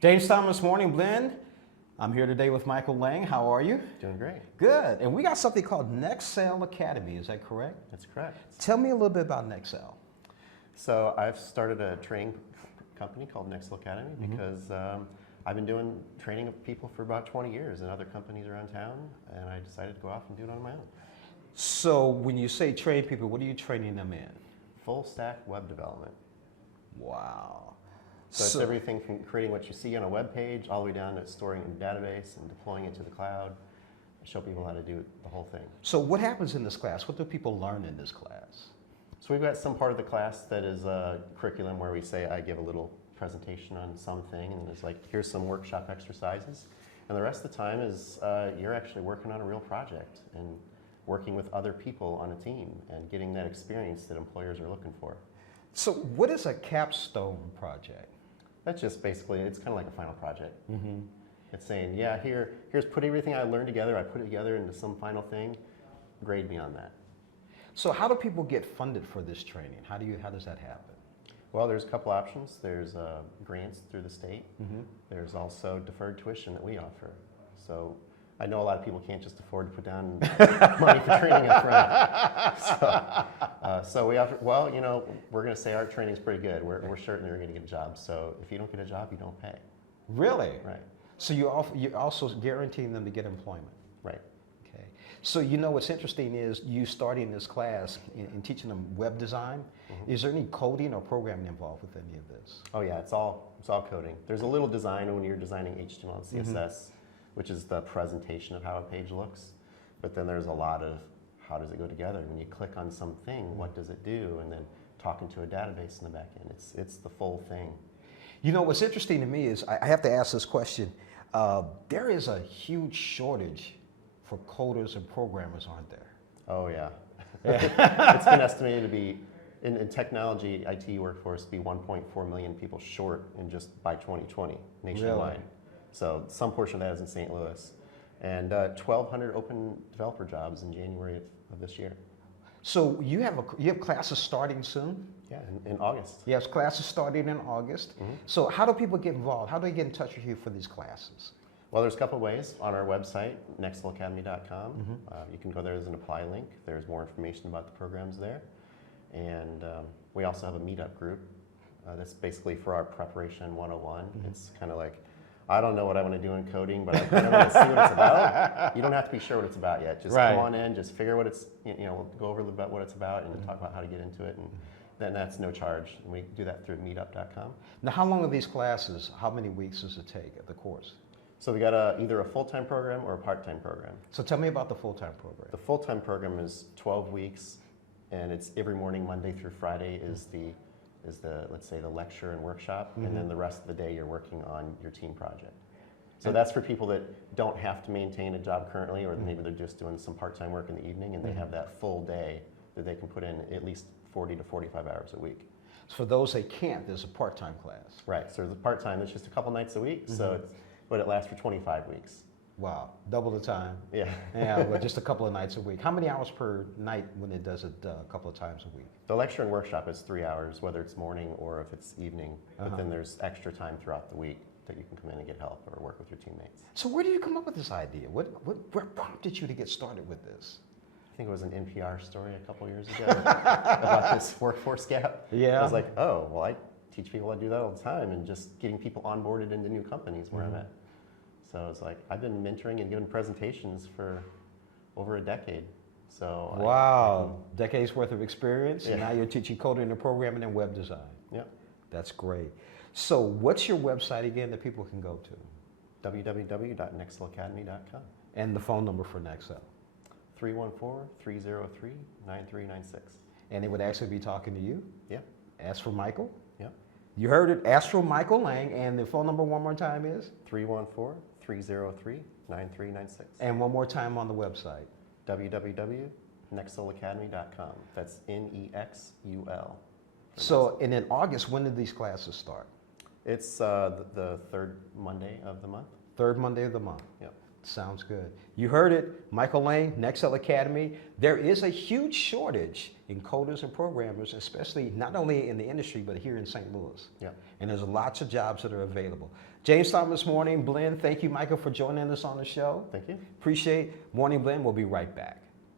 James Thomas, Morning Blend. I'm here today with Michael Lang. How are you? Doing great. Good. And we got something called Nexul Academy. Is that correct? That's correct. Tell me a little bit about Nexul. So I've started a training company called Nexul Academy because I've been doing training of people for about 20 years in other companies around town, and I decided to go off and do it on my own. So when you say train people, what are you training them in? Full stack web development. Wow. So it's everything from creating what you see on a web page all the way down to storing it in a database and deploying it to the cloud. I show people how to do the whole thing. So what happens in this class? What do people learn in this class? So we've got some part of the class that is a curriculum where we say I give a little presentation on something, and it's like, here's some workshop exercises. And the rest of the time is you're actually working on a real project and working with other people on a team and getting that experience that employers are looking for. So what is a capstone project? That's just basically, it's kind of like a final project. It's saying, yeah, here's put everything I learned together, I put it together into some final thing, grade me on that. So how do people get funded for this training? How does that happen? Well, there's a couple options. There's grants through the state. There's also deferred tuition that we offer. So I know a lot of people can't just afford to put down money for training up front. So we offer, well, you know, we're going to say our training's pretty good. We're certain you're going to get a job. So if you don't get a job, you don't pay. Really? Right. So you're also guaranteeing them to get employment? Right. Okay. So you know what's interesting is you starting this class and teaching them web design. Is there any coding or programming involved with any of this? Oh yeah, it's all coding. There's a little design when you're designing HTML and CSS, which is the presentation of how a page looks. But then there's a lot of how does it go together? When you click on something, what does it do? And then talking to a database in the back end. It's the full thing. You know, what's interesting to me is, I have to ask this question. There is a huge shortage for coders and programmers, aren't there? Oh yeah. It's been estimated to be, in technology, IT workforce, be 1.4 million people short in just by 2020 nationwide. Really? So some portion of that is in St. Louis. And 1,200 open developer jobs in January of this year. So you have classes starting soon? Yeah, in August. Yes, classes starting in August. So how do people get involved? How do they get in touch with you for these classes? Well, there's a couple of ways. On our website, nexulacademy.com, you can go there, there's an apply link. There's more information about the programs there. And we also have a meetup group that's basically for our preparation 101. It's kind of like, I don't know what I want to do in coding, but I kind of want to see what it's about. You don't have to be sure what it's about yet. Just come on in, just figure what it's, we'll go over a little bit what it's about and talk about how to get into it. And then that's no charge. And we do that through meetup.com. Now, how long are these classes? How many weeks does it take at the course? So we got either a full-time program or a part-time program. So tell me about the full-time program. The full-time program is 12 weeks, and it's every morning, Monday through Friday is the let's say the lecture and workshop, and then the rest of the day you're working on your team project. So that's for people that don't have to maintain a job currently, or maybe they're just doing some part-time work in the evening, and they have that full day that they can put in at least 40 to 45 hours a week. So for those that can't, there's a part-time class. Right, so the part-time, it's just a couple nights a week, but it lasts for 25 weeks. Wow, double the time. Yeah. Yeah, but just a couple of nights a week. How many hours per night when it does it a couple of times a week? The lecture and workshop is 3 hours, whether it's morning or if it's evening. But then there's extra time throughout the week that you can come in and get help or work with your teammates. So where did you come up with this idea? What prompted you to get started with this? I think it was an NPR story a couple years ago about this workforce gap. Yeah. I was like, oh, well, I teach people how to do that all the time, and just getting people onboarded into new companies where I'm at. So it's like, I've been mentoring and giving presentations for over a decade. So wow, decades worth of experience, and now you're teaching coding and programming and web design. Yeah. That's great. So what's your website again that people can go to? www.nexulacademy.com. And the phone number for Nexul? 314-303-9396. And they would actually be talking to you? Yeah. Ask for Michael? Yeah. You heard it, ask for Michael Lang, and the phone number one more time is? 314-303-9396. And one more time on the website? www.nexulacademy.com. That's Nexul. So, and in August, when did these classes start? It's the third Monday of the month. Third Monday of the month. Yep. Sounds good. You heard it, Michael Lang, Nexul Academy. There is a huge shortage in coders and programmers, especially not only in the industry, but here in St. Louis. Yep. And there's lots of jobs that are available. James Thomas Morning Blend. Thank you, Michael, for joining us on the show. Thank you. Appreciate Morning Blend. We'll be right back.